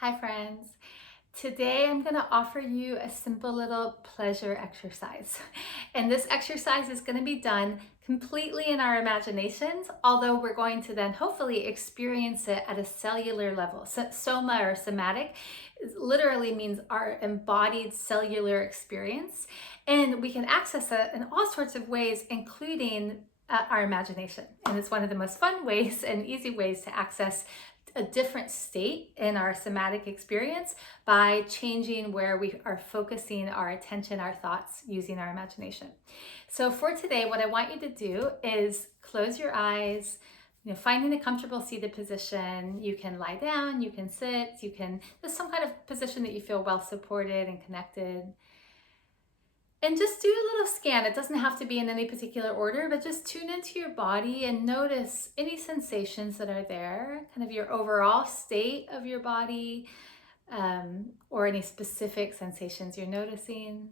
Hi friends. Today I'm going to offer you a simple little pleasure exercise. And this exercise is going to be done completely in our imaginations, although we're going to then hopefully experience it at a cellular level. Soma or somatic literally means our embodied cellular experience. And we can access it in all sorts of ways, including our imagination. And it's one of the most fun ways and easy ways to access a different state in our somatic experience by changing where we are focusing our attention, our thoughts, using our imagination. So for today, what I want you to do is close your eyes, finding a comfortable seated position. You can lie down, you can sit, there's some kind of position that you feel well supported and connected. And just do a little scan. It doesn't have to be in any particular order, but just tune into your body and notice any sensations that are there, kind of your overall state of your body, or any specific sensations you're noticing.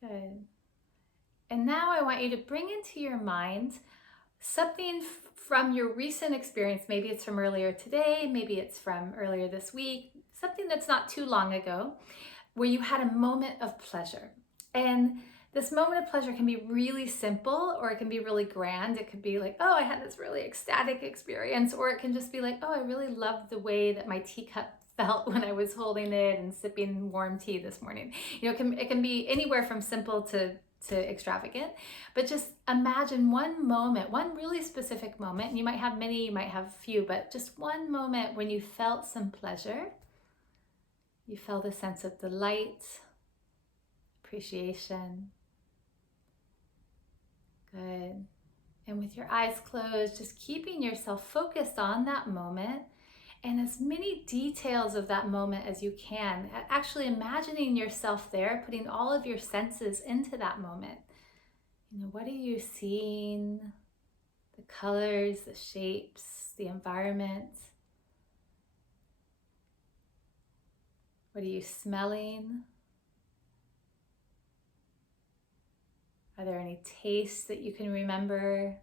Good. And now I want you to bring into your mind something from your recent experience. Maybe it's from earlier today, maybe it's from earlier this week, something that's not too long ago, where you had a moment of pleasure. And this moment of pleasure can be really simple, or it can be really grand. It could be like, oh, I had this really ecstatic experience, or it can just be like, oh, I really loved the way that my teacup felt when I was holding it and sipping warm tea this morning. It can be anywhere from simple to extravagant, but just imagine one moment, one really specific moment. And you might have many, you might have few, but just one moment when you felt some pleasure. You felt a sense of delight, appreciation. Good. And with your eyes closed, just keeping yourself focused on that moment and as many details of that moment as you can. Actually imagining yourself there, putting all of your senses into that moment. What are you seeing? The colors, the shapes, the environment. What are you smelling? Are there any tastes that you can remember?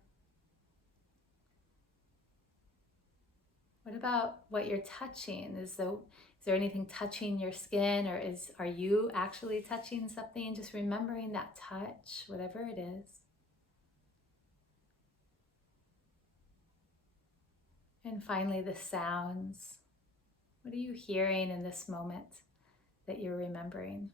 What about what you're touching? Is there anything touching your skin, or are you actually touching something? Just remembering that touch, whatever it is. And finally, the sounds. What are you hearing in this moment that you're remembering?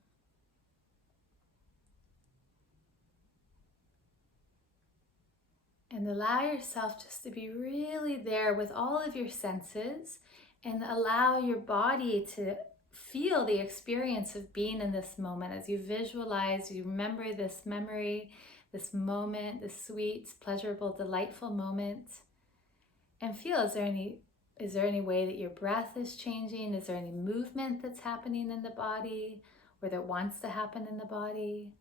And allow yourself just to be really there with all of your senses, and allow your body to feel the experience of being in this moment as you visualize, you remember this memory, this moment, this sweet, pleasurable, delightful moment. And feel, is there any way that your breath is changing? Is there any movement that's happening in the body, or that wants to happen in the body?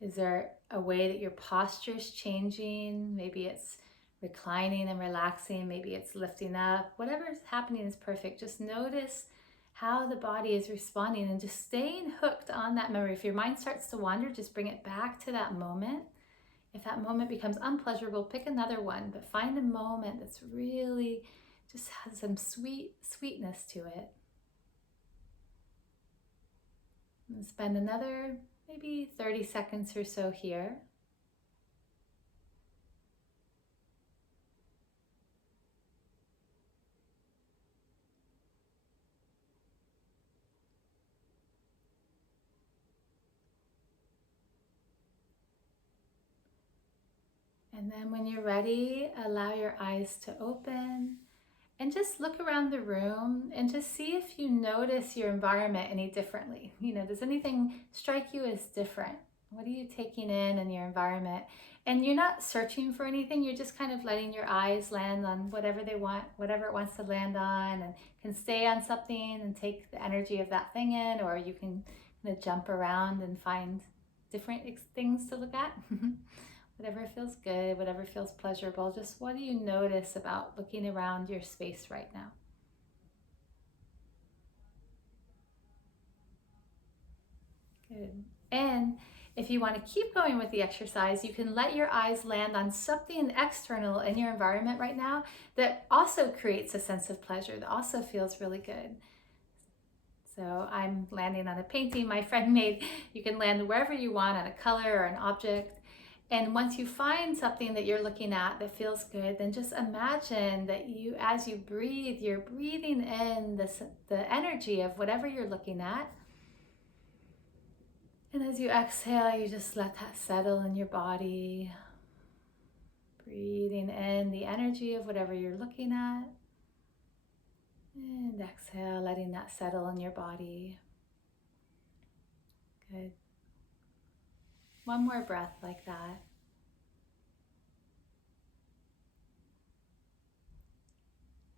Is there a way that your posture is changing? Maybe it's reclining and relaxing. Maybe it's lifting up. Whatever is happening is perfect. Just notice how the body is responding and just staying hooked on that memory. If your mind starts to wander, just bring it back to that moment. If that moment becomes unpleasurable, pick another one, but find a moment that's really just has some sweetness to it. And spend another maybe 30 seconds or so here. And then when you're ready, allow your eyes to open and just look around the room and just see if you notice your environment any differently. Does anything strike you as different? What are you taking in your environment? And you're not searching for anything, you're just kind of letting your eyes land on whatever they want, whatever it wants to land on, and can stay on something and take the energy of that thing in, or you can kind of jump around and find different things to look at. Whatever feels good, whatever feels pleasurable. Just what do you notice about looking around your space right now? Good. And If you want to keep going with the exercise, you can let your eyes land on something external in your environment right now that also creates a sense of pleasure, that also feels really good. So I'm landing on a painting my friend made. You can land wherever you want, on a color or an object. And once you find something that you're looking at that feels good, then just imagine that you, as you breathe, you're breathing in the energy of whatever you're looking at. And as you exhale, you just let that settle in your body. Breathing in the energy of whatever you're looking at. And exhale, letting that settle in your body. Good. One more breath like that.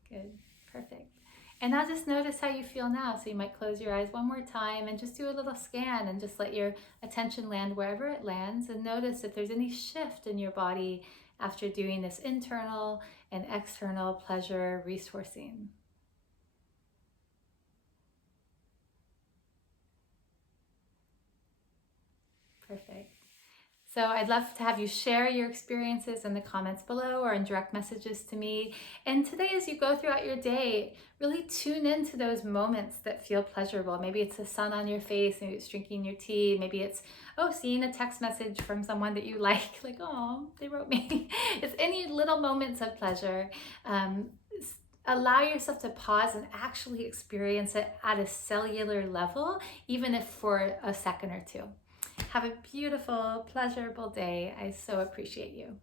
Good. Perfect. And now just notice how you feel now. So you might close your eyes one more time and just do a little scan and just let your attention land wherever it lands, and notice if there's any shift in your body after doing this internal and external pleasure resourcing. Perfect. So I'd love to have you share your experiences in the comments below or in direct messages to me. And today, as you go throughout your day, really tune into those moments that feel pleasurable. Maybe it's the sun on your face, maybe it's drinking your tea, maybe it's, seeing a text message from someone that you like oh, they wrote me. It's any little moments of pleasure. Allow yourself to pause and actually experience it at a cellular level, even if for a second or two. Have a beautiful, pleasurable day. I so appreciate you.